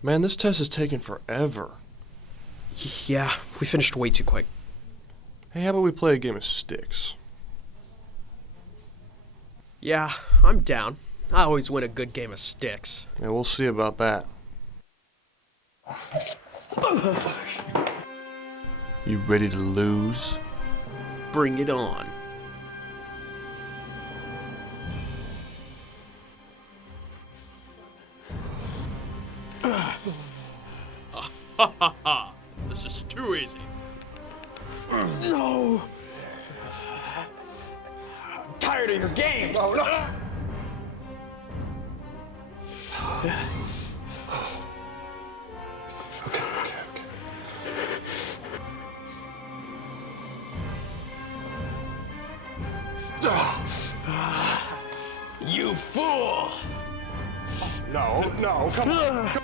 Man, this test is taking forever. Yeah, we finished way too quick. Hey, how about we play a game of sticks? Yeah, I'm down. I always win a good game of sticks. Yeah, we'll see about that. You ready to lose? Bring it on. Ha ha ha! This is too easy. No! I'm tired of your games! Oh, no. You fool! No, come on.